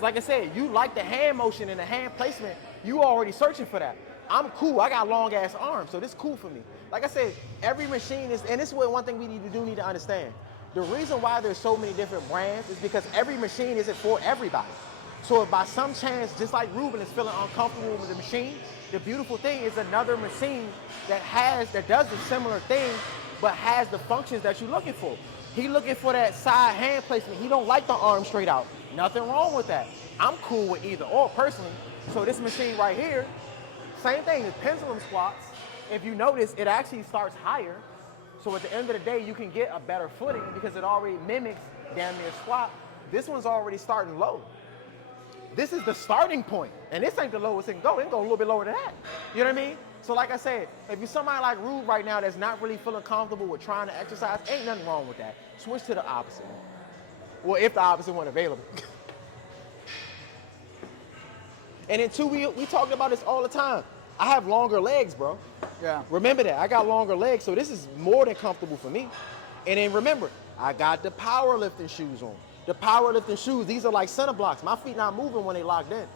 Like I said, you like the hand motion and the hand placement, you already searching for that. I'm cool, I got long ass arms, so this is cool for me. Like I said, every machine is, and this is what one thing we need to understand. The reason why there's so many different brands is because every machine isn't for everybody. So if by some chance, just like Ruben is feeling uncomfortable with the machine, the beautiful thing is another machine that does a similar thing, but has the functions that you're looking for. He looking for that side hand placement. He don't like the arm straight out. Nothing wrong with that. I'm cool with either or personally. So this machine right here, same thing, the pendulum squats. If you notice, it actually starts higher. So at the end of the day, you can get a better footing because it already mimics damn near squat. This one's already starting low. This is the starting point, and this ain't the lowest it can go. It can go a little bit lower than that. You know what I mean? So like I said, if you're somebody like Rube right now that's not really feeling comfortable with trying to exercise, ain't nothing wrong with that. Switch to the opposite one. Well, if the opposite one available. And then two, we talked about this all the time. I have longer legs, bro. Yeah. Remember that. I got longer legs, so this is more than comfortable for me. And then remember, I got the powerlifting shoes on. The powerlifting shoes, these are like center blocks. My feet not moving when they locked in.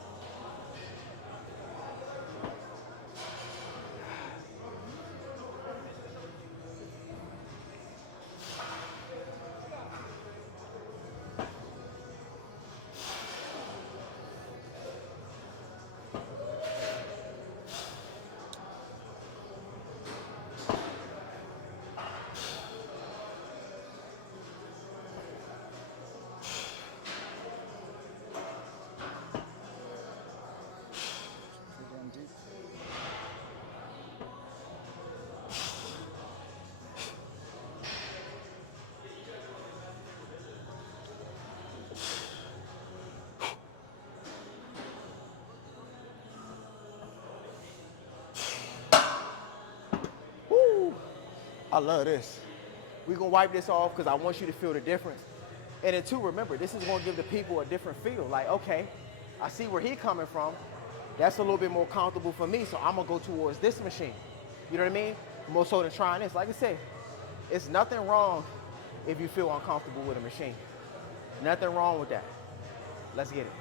Woo! I love this. We're gonna wipe this off because I want you to feel the difference. And then two, remember, this is gonna give the people a different feel. Like, okay, I see where he's coming from. That's a little bit more comfortable for me, so I'm gonna go towards this machine. You know what I mean? More so than trying this. Like I said, it's nothing wrong if you feel uncomfortable with a machine. Nothing wrong with that. Let's get it.